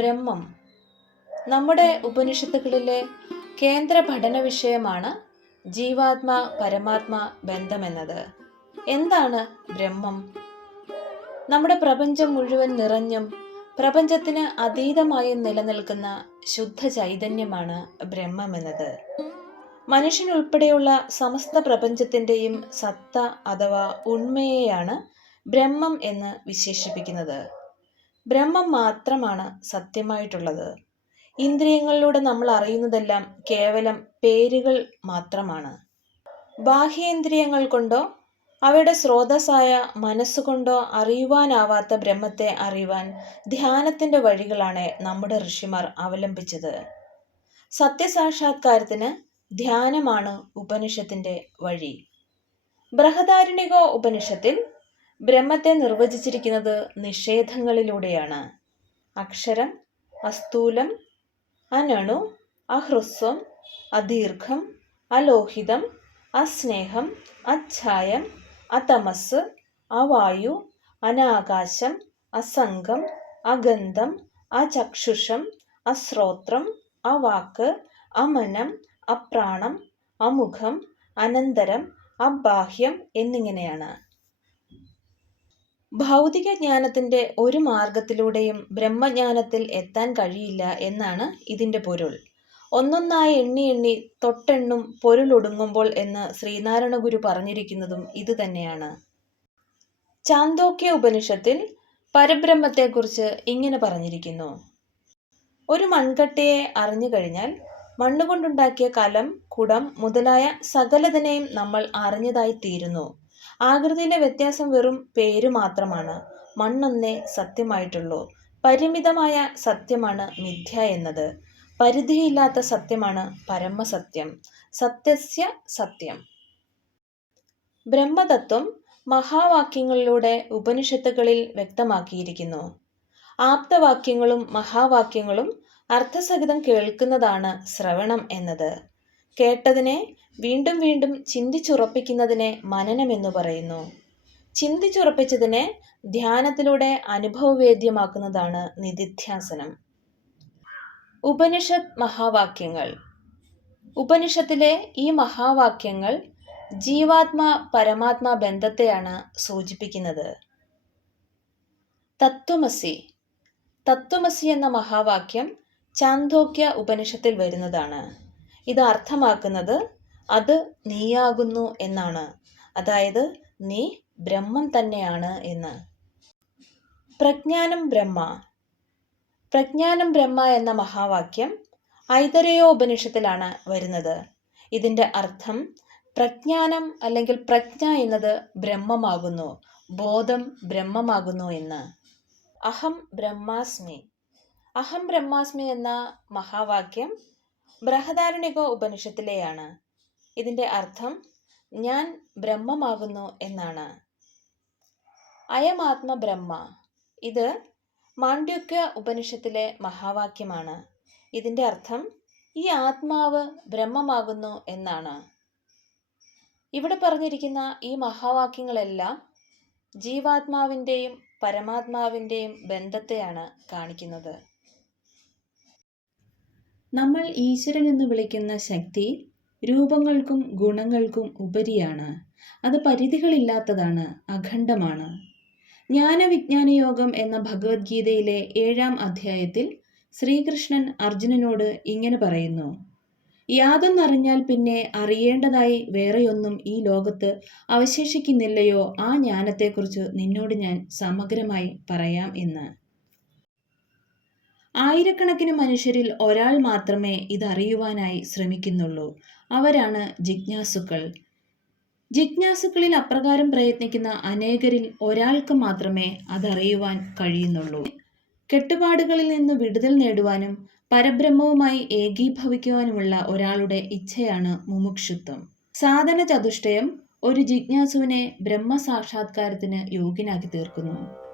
ബ്രഹ്മം. നമ്മുടെ ഉപനിഷത്തുകളിലെ കേന്ദ്ര പഠന വിഷയമാണ് ജീവാത്മ പരമാത്മ ബന്ധമെന്നത്. എന്താണ് ബ്രഹ്മം? നമ്മുടെ പ്രപഞ്ചം മുഴുവൻ നിറഞ്ഞും പ്രപഞ്ചത്തിന് അതീതമായും നിലനിൽക്കുന്ന ശുദ്ധ ചൈതന്യമാണ് ബ്രഹ്മം ബ്രഹ്മമെന്നത്. മനുഷ്യനുൾപ്പെടെയുള്ള സമസ്ത പ്രപഞ്ചത്തിന്റെയും സത്ത അഥവാ ഉണ്മയെയാണ് ബ്രഹ്മം എന്ന് വിശേഷിപ്പിക്കുന്നത്. ബ്രഹ്മം മാത്രമാണ് സത്യമായിട്ടുള്ളത്. ഇന്ദ്രിയങ്ങളിലൂടെ നമ്മൾ അറിയുന്നതെല്ലാം കേവലം പേരുകൾ മാത്രമാണ്. ബാഹ്യേന്ദ്രിയങ്ങൾ കൊണ്ടോ അവയുടെ സ്രോതസ്സായ മനസ്സുകൊണ്ടോ അറിയുവാനാവാത്ത ബ്രഹ്മത്തെ അറിയുവാൻ ധ്യാനത്തിന്റെ വഴികളാണ് നമ്മുടെ ഋഷിമാർ അവലംബിച്ചത്. സത്യസാക്ഷാത്കാരത്തിന് ധ്യാനമാണ് ഉപനിഷത്തിന്റെ വഴി. ബൃഹദാരണ്യകോ ഉപനിഷത്തിൽ ബ്രഹ്മത്തെ നിർവചിച്ചിരിക്കുന്നത് നിഷേധങ്ങളിലൂടെയാണ്. അക്ഷരം അസ്ഥൂലം അനണു അഹ്രസ്വം അദീർഘം അലോഹിതം അസ്നേഹം അച്ഛായം അതമസ് അവായു അനാകാശം അസംഗം അഗന്ധം അചക്ഷുഷം അശ്രോത്രം അവാക്ക് അമനം അപ്രാണം അമുഖം അനന്തരം അബാഹ്യം എന്നിങ്ങനെയാണ്. ഭൗതിക ജ്ഞാനത്തിന്റെ ഒരു മാർഗത്തിലൂടെയും ബ്രഹ്മജ്ഞാനത്തിൽ എത്താൻ കഴിയില്ല എന്നാണ് ഇതിന്റെ പൊരുൾ. ഒന്നൊന്നായി എണ്ണി എണ്ണി തൊട്ടെണ്ണും പൊരുളൊടുങ്ങുമ്പോൾ എന്ന് ശ്രീനാരായണ ഗുരു പറഞ്ഞിരിക്കുന്നതും ഇതുതന്നെയാണ് ചാന്തോക്യ ഉപനിഷത്തിൽ പരബ്രഹ്മത്തെക്കുറിച്ച് ഇങ്ങനെ പറഞ്ഞിരിക്കുന്നു. ഒരു മൺകട്ടയെ അറിഞ്ഞു കഴിഞ്ഞാൽ മണ്ണുകൊണ്ടുണ്ടാക്കിയ കലം കുടം മുതലായ സകലതിനെയും നമ്മൾ അറിഞ്ഞതായി തീരുന്നു. ആകൃതിയിലെ വ്യത്യാസം വെറും പേര് മാത്രമാണ്. മണ്ണൊന്നേ സത്യമായിട്ടുള്ളൂ. പരിമിതമായ സത്യമാണ് മിഥ്യ എന്നത്. പരിധിയില്ലാത്ത സത്യമാണ് പരമസത്യം. സത്യസ്യ സത്യം. ബ്രഹ്മതത്വം മഹാവാക്യങ്ങളിലൂടെ ഉപനിഷത്തുകളിൽ വ്യക്തമാക്കിയിരിക്കുന്നു. ആപ്തവാക്യങ്ങളും മഹാവാക്യങ്ങളും അർത്ഥസഹിതം കേൾക്കുന്നതാണ് ശ്രവണം എന്നത്. കേട്ടതിനെ വീണ്ടും വീണ്ടും ചിന്തിച്ചുറപ്പിക്കുന്നതിനെ മനനമെന്നു പറയുന്നു. ചിന്തിച്ചുറപ്പിച്ചതിനെ ധ്യാനത്തിലൂടെ അനുഭവവേദ്യമാക്കുന്നതാണ് നിധിധ്യാസനം. ഉപനിഷത് മഹാവാക്യങ്ങൾ. ഉപനിഷത്തിലെ ഈ മഹാവാക്യങ്ങൾ ജീവാത്മാ പരമാത്മാ ബന്ധത്തെയാണ് സൂചിപ്പിക്കുന്നത്. തത്വമസി. തത്വമസി എന്ന മഹാവാക്യം ചാന്തോക്യ ഉപനിഷത്തിൽ വരുന്നതാണ്. ഇത് അർത്ഥമാക്കുന്നത് അത് നീയാകുന്നു എന്നാണ്. അതായത് നീ ബ്രഹ്മം തന്നെയാണ് എന്ന്. പ്രജ്ഞാനം ബ്രഹ്മ. പ്രജ്ഞാനം ബ്രഹ്മ എന്ന മഹാവാക്യം ഐതരയോ ഉപനിഷത്തിലാണ് വരുന്നത്. ഇതിന്റെ അർത്ഥം പ്രജ്ഞാനം അല്ലെങ്കിൽ പ്രജ്ഞ എന്നത് ബ്രഹ്മമാകുന്നു ബോധം ബ്രഹ്മമാകുന്നു എന്ന്. അഹം ബ്രഹ്മാസ്മി. അഹം ബ്രഹ്മാസ്മി എന്ന മഹാവാക്യം ബൃഹദാരണ്യകോ ഉപനിഷത്തിലെയാണ്. ഇതിന്റെ അർത്ഥം ഞാൻ ബ്രഹ്മമാകുന്നു എന്നാണ്. അയമാത്മ ബ്രഹ്മ ഇത് മാണ്ഡ്യുക്യ ഉപനിഷത്തിലെ മഹാവാക്യമാണ്. ഇതിന്റെ അർത്ഥം ഈ ആത്മാവ് ബ്രഹ്മമാകുന്നു എന്നാണ്. ഇവിടെ പറഞ്ഞിരിക്കുന്ന ഈ മഹാവാക്യങ്ങളെല്ലാം ജീവാത്മാവിന്റെയും പരമാത്മാവിന്റെയും ബന്ധത്തെയാണ് കാണിക്കുന്നത്. നമ്മൾ ഈശ്വരൻ എന്ന് വിളിക്കുന്ന ശക്തി രൂപങ്ങൾക്കും ഗുണങ്ങൾക്കും ഉപരിയാണ്. അത് പരിധികളില്ലാത്തതാണ് അഖണ്ഡമാണ്. ജ്ഞാനവിജ്ഞാന യോഗം എന്ന ഭഗവത്ഗീതയിലെ ഏഴാം അധ്യായത്തിൽ ശ്രീകൃഷ്ണൻ അർജുനനോട് ഇങ്ങനെ പറയുന്നു യാതൊന്നറിഞ്ഞാൽ പിന്നെ അറിയേണ്ടതായി വേറെയൊന്നും ഈ ലോകത്ത് അവശേഷിക്കുന്നില്ലയോ ആ ജ്ഞാനത്തെക്കുറിച്ച് നിന്നോട് ഞാൻ സമഗ്രമായി പറയാം എന്ന്. ആയിരക്കണക്കിന് മനുഷ്യരിൽ ഒരാൾ മാത്രമേ ഇതറിയുവാനായി ശ്രമിക്കുന്നുള്ളൂ. അവരാണ് ജിജ്ഞാസുക്കൾ. ജിജ്ഞാസുക്കളിൽ അപ്രകാരം പ്രയത്നിക്കുന്ന അനേകരിൽ ഒരാൾക്ക് മാത്രമേ അതറിയുവാൻ കഴിയുന്നുള്ളൂ. കെട്ടുപാടുകളിൽ നിന്ന് വിടുതൽ നേടുവാനും പരബ്രഹ്മവുമായി ഏകീഭവിക്കുവാനുമുള്ള ഒരാളുടെ ഇച്ഛയാണ് മുമുക്ഷുത്വം. സാധന ചതുഷ്ടയം ഒരു ജിജ്ഞാസുവിനെ ബ്രഹ്മസാക്ഷാത്കാരത്തിന് യോഗ്യനാക്കി തീർക്കുന്നു.